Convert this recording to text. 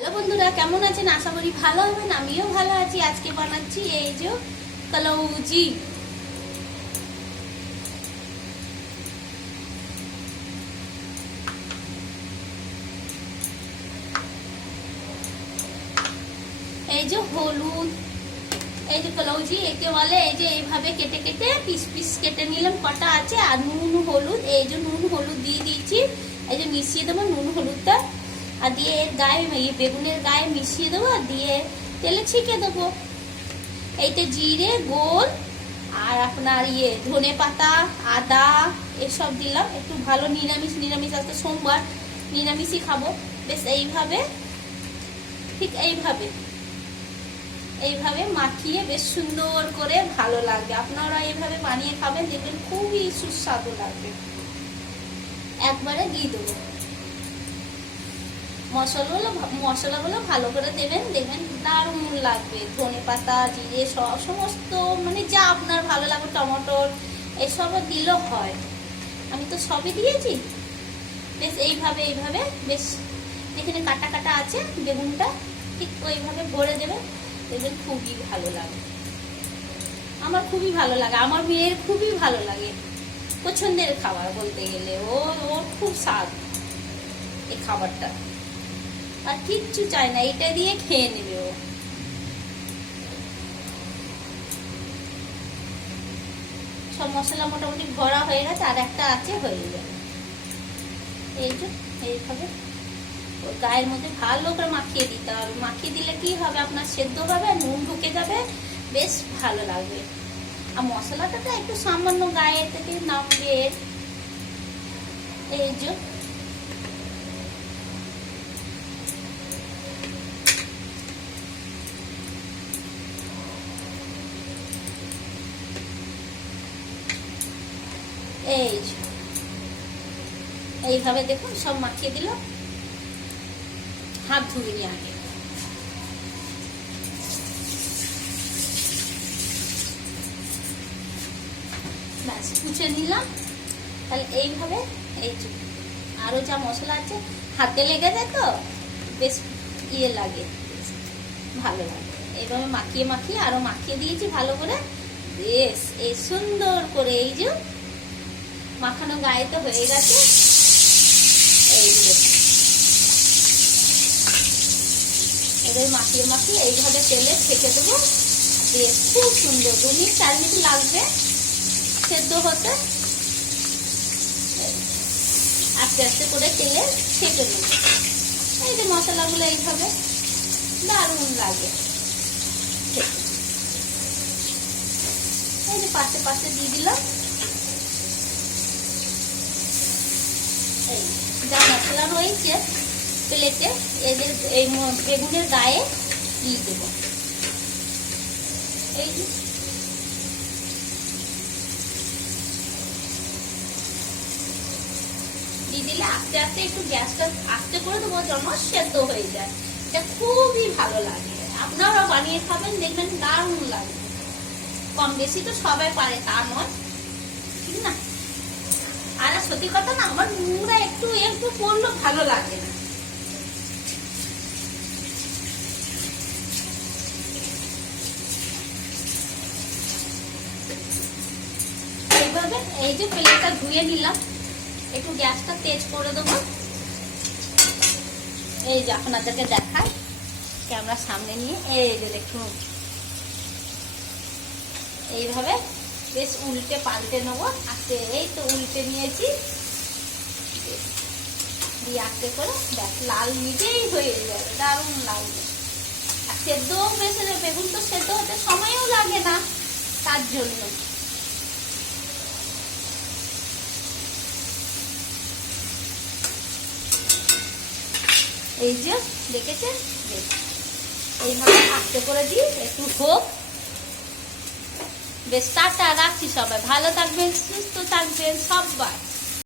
Hello বন্ধুরা, কেমন আছেন? আশা করি ভালো হবেন। আমিও ভালো আছি। আজকে বানাচ্ছি এই যে কলৌজি। এই যে হলুদ, এই যে কলৌজি একে বলে। এই যে এইভাবে কেটে কেটে পিস পিস কেটে নিলাম, কটা আছে। আর নুন হলুদ, এই যে নুন হলুদ দিয়ে দিয়েছি। এই যে মিশিয়ে দেবো নুন হলুদটা, আর দিয়ে এর গায়ে বেগুনের গায়ে মিশিয়ে দেবো, আর দিয়ে তেলে ছিকে দেবো। এইটা জিরে, গোল, আর আপনার ধনে পাতা, আদা এসব দিলাম। একটু ভালো নিরামিষ আজকে সোমবার, নিরামিষই খাবো। বেশ এইভাবে, ঠিক এইভাবে মাখিয়ে বেশ সুন্দর করে ভালো লাগবে। আপনারা এইভাবে বানিয়ে খাবেন, দেখবেন খুবই সুস্বাদু লাগবে। একবারে দিয়ে দেবো মশলাগুলো ভালো করে দেবেন, দেখবেন দারুণ লাগবে। ধনে পাতা, জিরে, সমস্ত মানে যা আপনার ভালো লাগবে, টমেটোর এসবও দিলেও হয়। আমি তো সবই দিয়েছি। বেশ এইভাবে বেশ এখানে কাটা কাটা আছে বেগুনটা, ঠিক ওইভাবে ভরে দেবেন, দেখবেন খুবই ভালো লাগে। আমার খুবই ভালো লাগে, আমার মেয়ের খুবই ভালো লাগে। পছন্দের খাবার বলতে গেলে, ওর খুব স্বাদ এই খাবারটা। আর কিচ্ছু চাই না, এটা দিয়ে খেয়ে নেবে ও। সব মশলা মোটামুটি ভরা হয়ে গেছে, আর একটা আছে, হয়ে যাবে। এই যে এইভাবে ওর গায়ের মধ্যে ভালো করে মাখিয়ে দিতে হবে। মাখিয়ে দিলে কি হবে, আপনার সেদ্ধ হবে, নুন ঢুকে যাবে, বেশ ভালো লাগবে। আর মশলাটা তো একটু সামান্য গায়ে থেকে নামবে। এই যে এইভাবে দেখুন সব মাখিয়ে দিল। হাত ধুয়ে নিয়ে আগে ব্যাস মুছে নিলাম। তাহলে এইভাবে এই যে আরো যা মশলা আছে, হাতে লেগে যায় তো বেশ লাগে, ভালো লাগে। এইভাবে মাখিয়ে আরো মাখিয়ে দিয়েছি ভালো করে। বেশ এই সুন্দর করে এই যে মাখানো গায়ে তো হয়ে গেছে। এই যে এবার মাখিয়ে এইভাবে তেলে ছেঁকে দেবো। বেশ খুব সুন্দর, 2 মিনিট 4 মিনিট লাগবে সেদ্ধ হতে। আস্তে আস্তে করে তেলে ছেঁকে নেব। এই যে মশলাগুলো এইভাবে দারুণ লাগে। এই যে পাশে পাশে দিয়ে দিলাম। এই যা মশলা রয়েছে প্লেটে, এদের এই বেগুনের গায়ে দিয়ে দেব। এই যে দিয়ে দিলে আস্তে আস্তে একটু গ্যাসটা আস্তে করে দেবো, যেন সেদ্ধ হয়ে যায়। এটা খুবই ভালো লাগে। আপনারা বানিয়ে খাবেন, দেখবেন দারুণ লাগে। কম বেশি তো সবাই পারে তা নয়, ঠিক না? আর সত্যি কথা না, আমার নুনটা একটু পড়লো ভালো লাগে না। এইভাবে এই যে প্লেটটা ধুয়ে নিলাম, একটু গ্যাসটা তেজ করে দেবো। এই যে আপনাদেরকে দেখাই ক্যামেরার সামনে নিয়ে, এই যে দেখুন এইভাবে বেশ উল্টে পাল্টে নেবো। আস্তে এই তো উল্টে নিয়েছি, দিয়ে আস্তে করে ব্যাস লাল নিজেই হয়ে যাবে, দারুণ লাগবে। আর সেদ্ধও বেশ, বেগুন তো সেদ্ধ হতে সময়ও লাগে না, তার জন্য। এই যে দেখেছেন, এইভাবে আস্তে করে দিই, একটু হোক। বেশ টাটা, রাখছি। সবাই ভালো থাকবেন, সুস্থ থাকবেন সবাই।